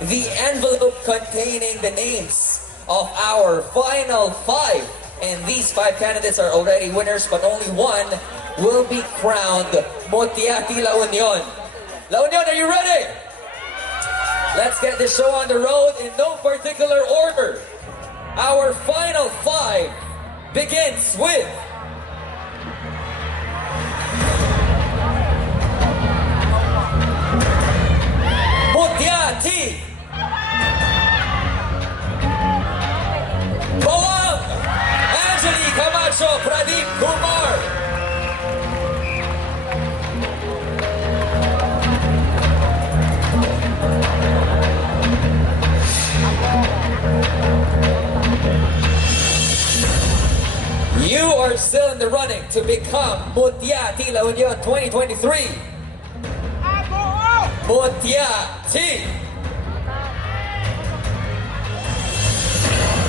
the envelope containing the names of our final 5. And these 5 candidates are already winners, but only one will be crowned Mutia La Union. La Union, are you ready? Let's get the show on the road in no particular order. Our final 5 begins with Mutia Baywalk, Angeli Camacho, Pradeep Kumar. You are still in the running to become Mutia La Union 2023. Mutia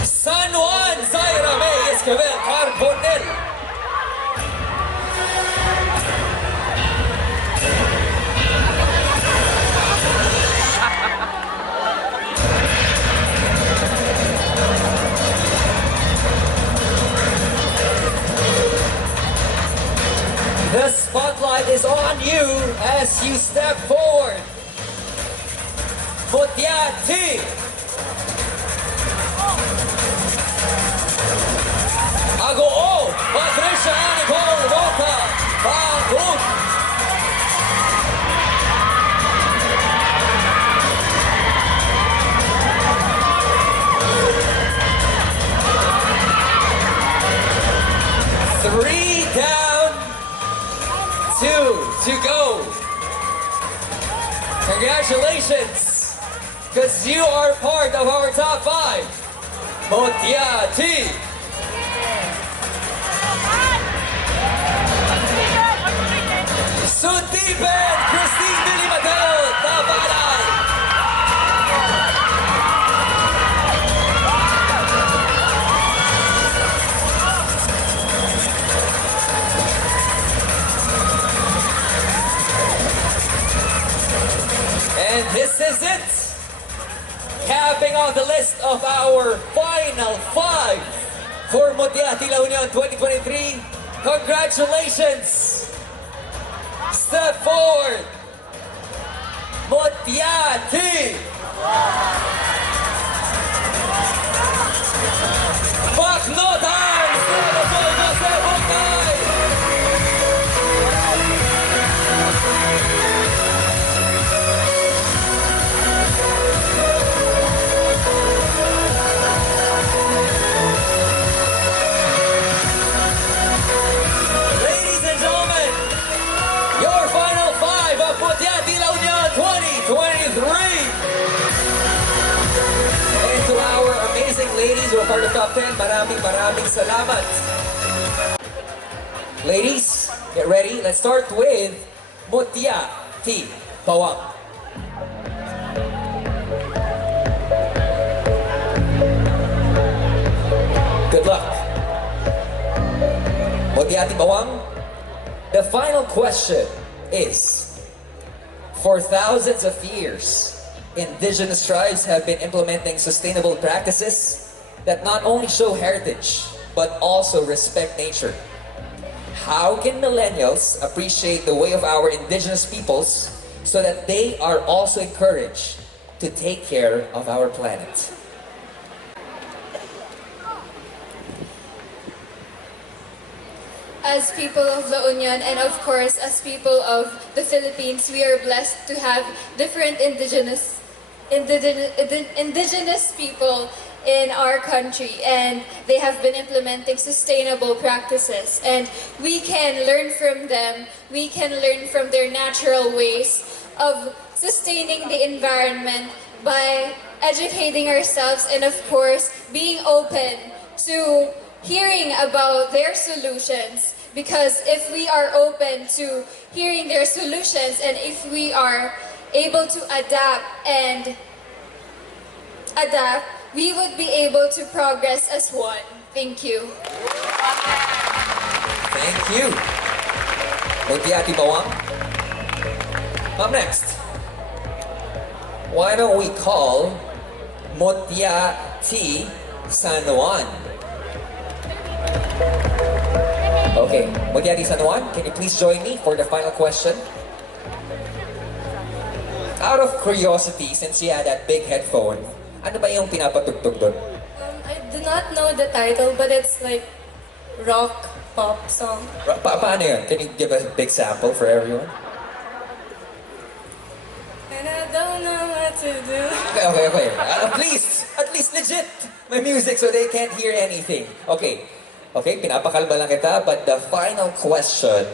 San Juan, Zaira May Esquivel Carbonell. The spotlight is on you as you step forward. Mutia Agoo, Patricia Nicole Roca, Bagut. Three down, 2 to go. Congratulations, because you are part of our top 5. Mutia Sutipen, Christine Billy Mateo, Tabaray. And this is it. Capping on the list of our final 5 for Mutia La Union 2023. Congratulations. Step forward, Mutia Baknotan, ladies and gentlemen, your final 5 of Mutia La Union 2023. And to our amazing ladies who are part of top 10, maraming salamat. Ladies, get ready. Let's start with Mutia Baywalk. Good luck. Mutia Baywalk. The final question is, for thousands of years, indigenous tribes have been implementing sustainable practices that not only show heritage, but also respect nature. How can millennials appreciate the way of our indigenous peoples so that they are also encouraged to take care of our planet? As people of La Union and of course as people of the Philippines, we are blessed to have different indigenous people in our country, and they have been implementing sustainable practices, and we can learn from them. We can learn from their natural ways of sustaining the environment by educating ourselves and of course being open to hearing about their solutions. Because if we are open to hearing their solutions and if we are able to adapt, we would be able to progress as one. Thank you. Thank you. Mutia Baywalk. Up next, why don't we call Mutia T San Juan? Okay, Mutia T San Juan, can you please join me for the final question? Out of curiosity, since you had that big headphone, ano ba yung pinapatugtog doon? I do not know the title, but it's like rock pop song. Paano yun? Can you give a big sample for everyone? And I don't know what to do. Okay. At least legit. May music so they can't hear anything. Okay, pinapakalma lang kita, but the final question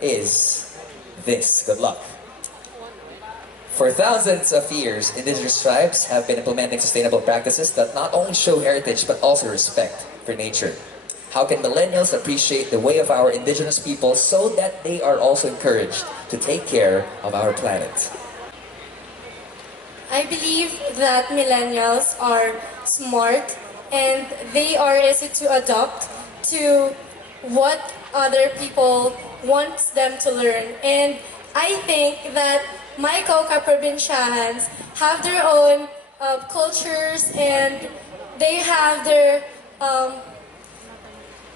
is this. Good luck. For thousands of years, indigenous tribes have been implementing sustainable practices that not only show heritage but also respect for nature. How can millennials appreciate the way of our indigenous people so that they are also encouraged to take care of our planet? I believe that millennials are smart and they are easy to adopt to what other people want them to learn. And I think that my Kauka-provincians have their own cultures and they have their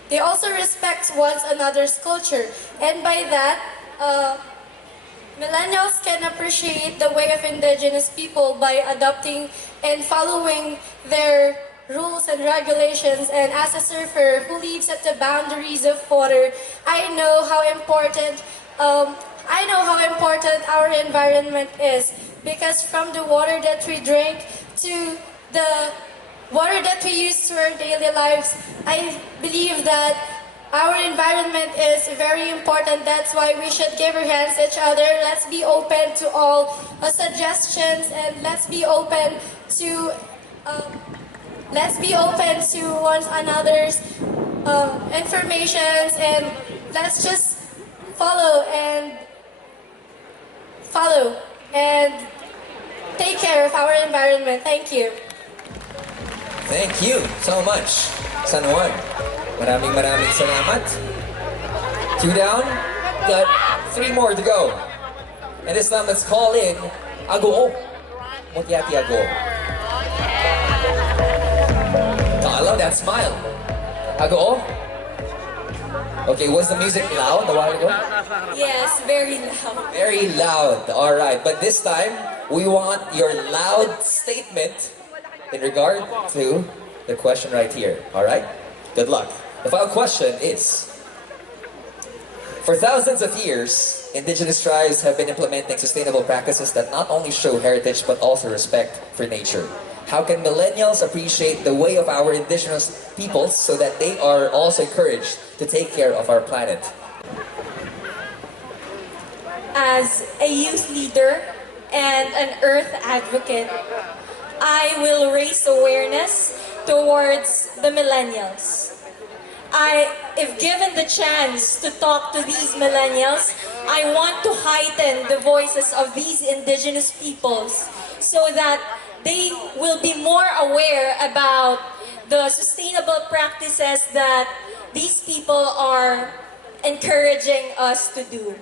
they also respect one another's culture, and by that millennials can appreciate the way of indigenous people by adopting and following their rules and regulations. And as a surfer who lives at the boundaries of water, I know how important our environment is, because from the water that we drink to the water that we use to our daily lives, I believe that our environment is very important. That's why we should give our hands to each other. Let's be open to all suggestions, and let's be open to one another's informations, and let's just follow and take care of our environment. Thank you. Thank you so much, San Juan. Maraming salamat. 2 down, got 3 more to go. And this time let's call in Ago. Mutiati Ago. I love that smile. Ago. Okay, was the music loud a while ago? Yes, very loud. Very loud, alright. But this time, we want your loud statement in regard to the question right here, alright? Good luck. The final question is, for thousands of years, indigenous tribes have been implementing sustainable practices that not only show heritage but also respect for nature. How can millennials appreciate the way of our indigenous peoples so that they are also encouraged to take care of our planet? As a youth leader and an earth advocate, I will raise awareness towards the millennials. If given the chance to talk to these millennials, I want to heighten the voices of these indigenous peoples so that they will be more aware about the sustainable practices that these people are encouraging us to do.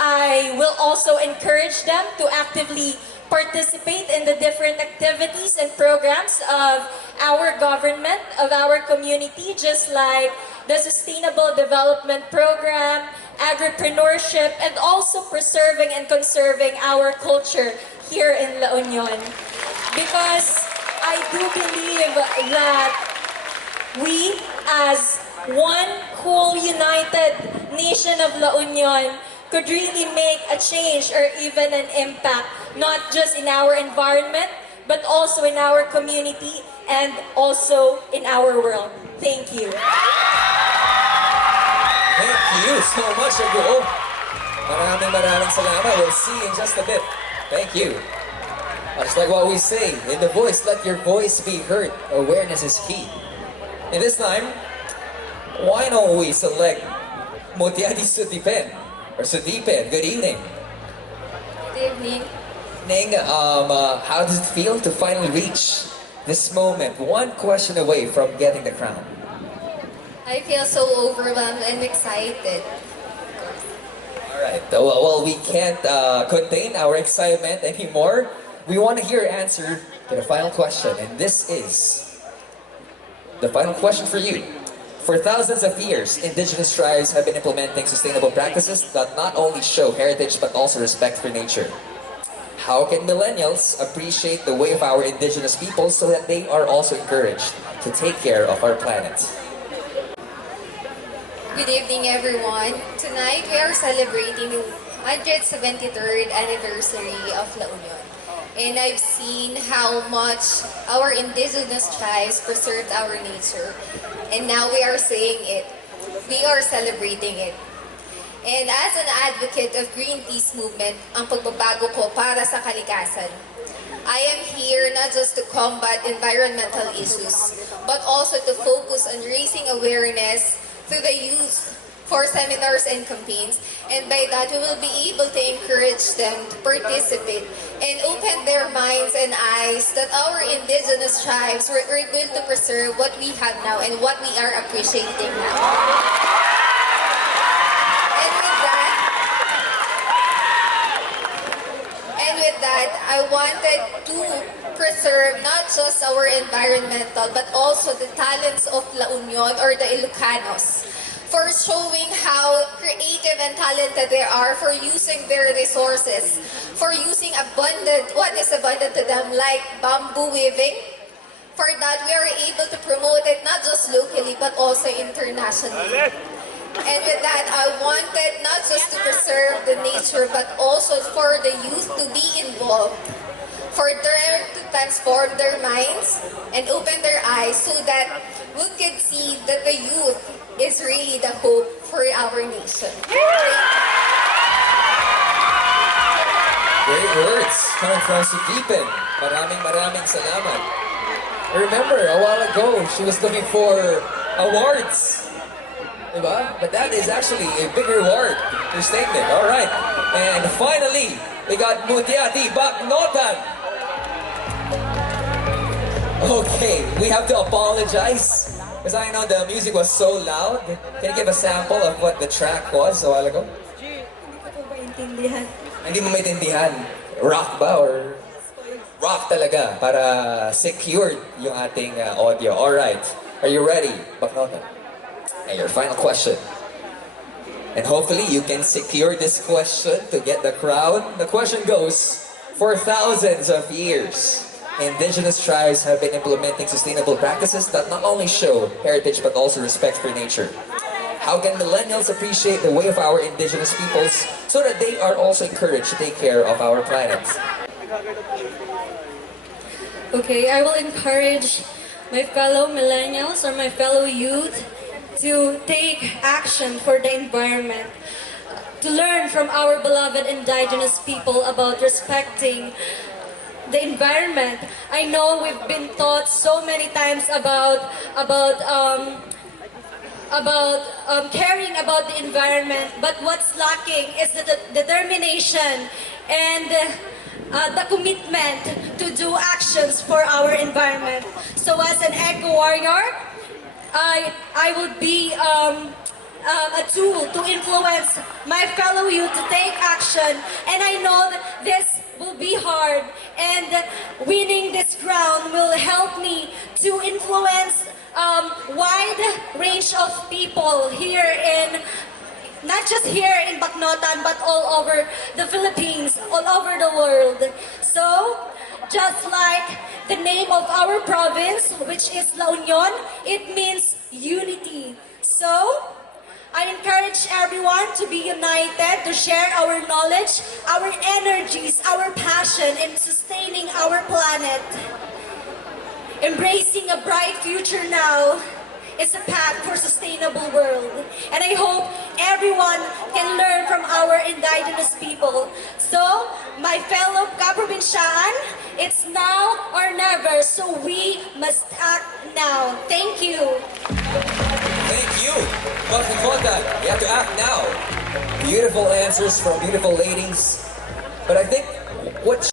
I will also encourage them to actively participate in the different activities and programs of our government, of our community, just like the Sustainable Development Program, agripreneurship, and also preserving and conserving our culture here in La Union. Because I do believe that we, as one whole united nation of La Union, could really make a change or even an impact, not just in our environment, but also in our community and also in our world. Thank you. Thank you so much, Ago. Maraming salamat. We'll see you in just a bit. Thank you. Just like what we say, in the voice, let your voice be heard. Awareness is key. And this time, why don't we select Mutia Sudipen? Or Sudipen, good evening. Good evening. Ning, how does it feel to finally reach this moment, one question away from getting the crown? I feel so overwhelmed and excited. Alright, well, we can't contain our excitement anymore. we want to hear your answer to the final question, and this is the final question for you. For thousands of years, indigenous tribes have been implementing sustainable practices that not only show heritage but also respect for nature. How can millennials appreciate the way of our indigenous people so that they are also encouraged to take care of our planet? Good evening, everyone. Tonight, we are celebrating the 173rd anniversary of La Union. And I've seen how much our indigenous tribes preserved our nature. And now we are saying it. We are celebrating it. And as an advocate of Green Peace Movement, ang pagbabago ko para sa kalikasan, I am here not just to combat environmental issues, but also to focus on raising awareness through the youth for seminars and campaigns, and by that we will be able to encourage them to participate and open their minds and eyes that our indigenous tribes were able to preserve what we have now and what we are appreciating now. And with that, I wanted to preserve not just our environmental but also the talents of La Union or the Ilocanos, for showing how creative and talented they are, for using their resources, for using what is abundant to them, like bamboo weaving. For that, we are able to promote it not just locally but also internationally. And with that, I wanted not just to preserve the nature but also for the youth to be involved, for them to transform their minds and open their eyes so that we could see that the youth is really the hope for our nation. Great words coming from Sukipen. Maraming salamat. Remember, a while ago, she was looking for awards. Diba? But that is actually a big reward. Your statement. Alright. And finally, we got Mutia di Baknotan. Okay, we have to apologize because I know the music was so loud. Can you give a sample of what the track was a while ago? Hindi mo maintindihan. Rock ba or rock talaga para secured yung ating audio. Alright, are you ready, Baknotan? And your final question. And hopefully you can secure this question to get the crown. The question goes, for thousands of years, indigenous tribes have been implementing sustainable practices that not only show heritage but also respect for nature. How can millennials appreciate the way of our indigenous peoples so that they are also encouraged to take care of our planet? Okay, I will encourage my fellow millennials or my fellow youth to take action for the environment, to learn from our beloved indigenous people about respecting the environment. I know we've been taught so many times about caring about the environment, but what's lacking is the determination and the commitment to do actions for our environment. So as an eco warrior, I would be a tool to influence my fellow youth to take action, and I know that this will be hard, and winning this crown will help me to influence wide range of people here in, not just here in Baknotan, but all over the Philippines, all over the world. So, just like the name of our province, which is La Union, it means unity. So, I encourage everyone to be united, to share our knowledge, our energies, our passion in sustaining our planet. Embracing a bright future now is a path for sustainable world. And I hope everyone can learn from our indigenous people. So, my fellow Kaprobinsyan, it's now or never, so we must act now. Thank you. Thank you, Baknotan. You have to act now. Beautiful answers from beautiful ladies. But I think what